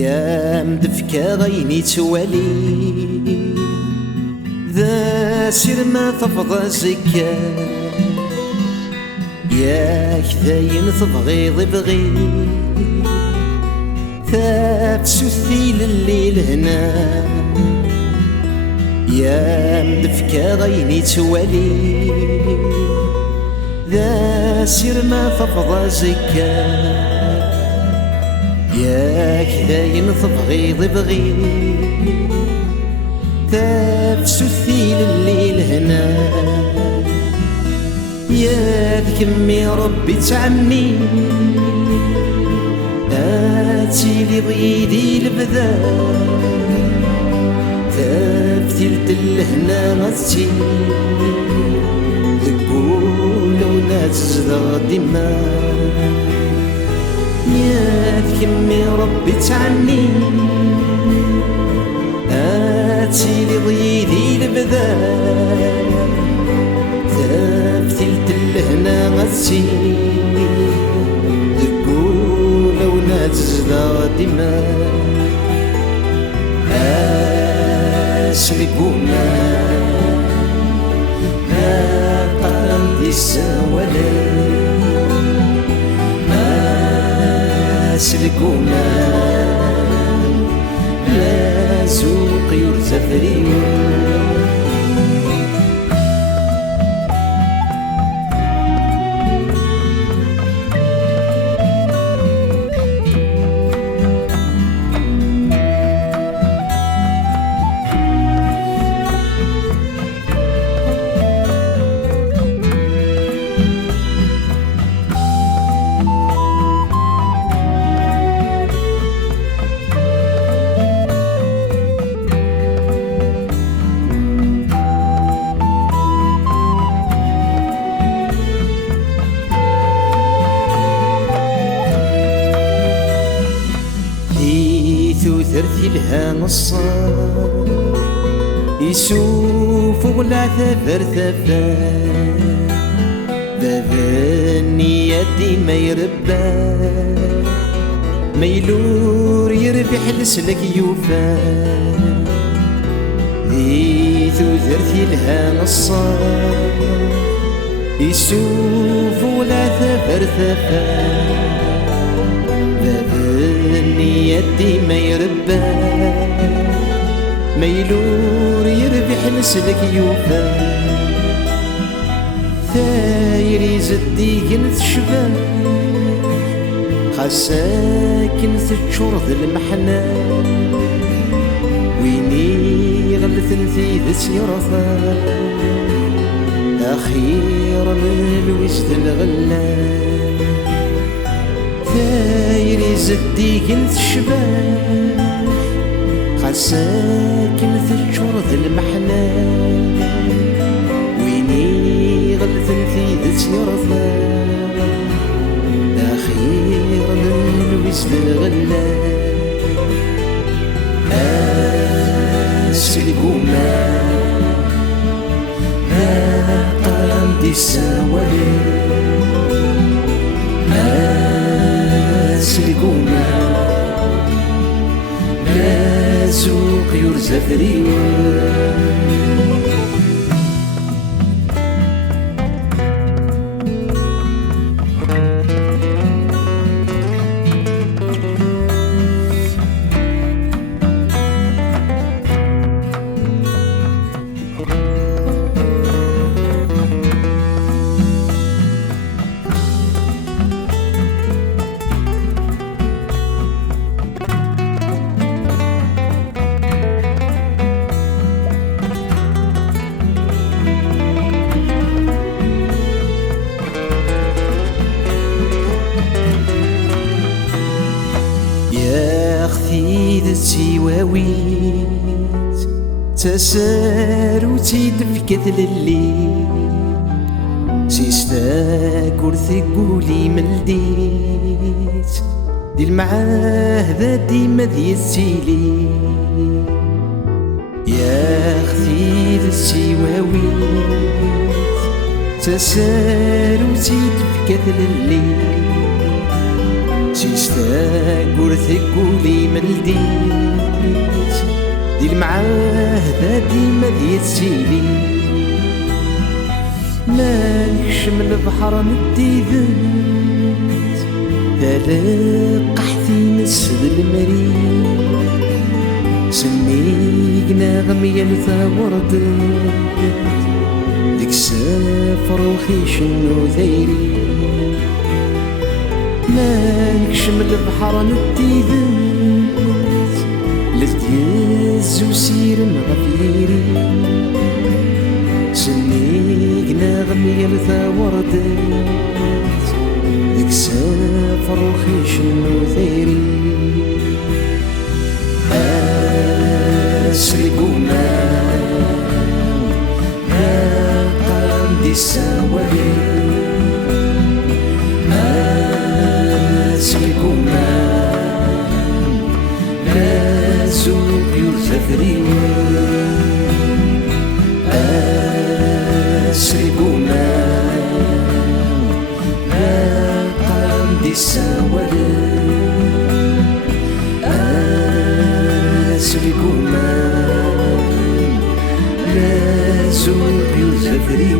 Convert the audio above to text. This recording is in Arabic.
يا مدفكا غيني توالي ذا سير ما تفضى زكا يا كذاين تبغيض بغي تفسثي لليل هنا يا مدفكا غيني توالي ذا سير ما تفضى زكا يا كذاين تبغيض بغي تفسثي لليل هنا يا ذكمي ربي تعمي آتي لي ضيدي البدا تفتلت الهنا غتي ذبولة ونازدغ دما يا ذكمي ربي تعني آتي لي ضيدي البدا تفتلت الهنا غتي ذبولة ونازدغ دما أسلكونا ما قرمت السوالي أسلكونا لا سوق يرتفري ثرثي لها نصار يسوف ولا ثفر ثفر باب النية ديما يربى ما يلور يربح لسلك يوفى ذيث ثرثي لها نصار يسوف ولا ثفر ثفر يدي ما يربى ما يلور يربح لسلك يوفى ثاير يزدي كنت شباب خساكن تشرد المحنة ويني غلث ثيث يرثى أخيرا الوجد الغلاب ثاير يزدي كنت شباب خساكن تشرد المحنة ويني غلث ثيث يرثى أخيرا الوزن الغلاب أسلكونا ما قرمت السوالي أسلكونا لا سوق يرزفري سواويت تساروتي تفكت لليل سيستاك ورثقولي ملديت دي المعاهدة ديما ديالتيلي يا اختي ذا السواويت تساروتي تفكت لليل تيستاقور ثقولي ملديت دير معاه ديما ديالسيلي مالكش من البحر نديدت تلاقى حثي نسد المريض سنيقنا غمية لثوردت ديك سافر وخي شنو ذايري مالكش من البحر نديدت لتيز وسير غفيري سنيقنا غمية لثوردت ديك سافر وخي شنو ذايري سرقونا قام دي السوالي سرقونا لازوق يوسفري سرقونا قام دي السوالي سرقونا لازوق يوسفري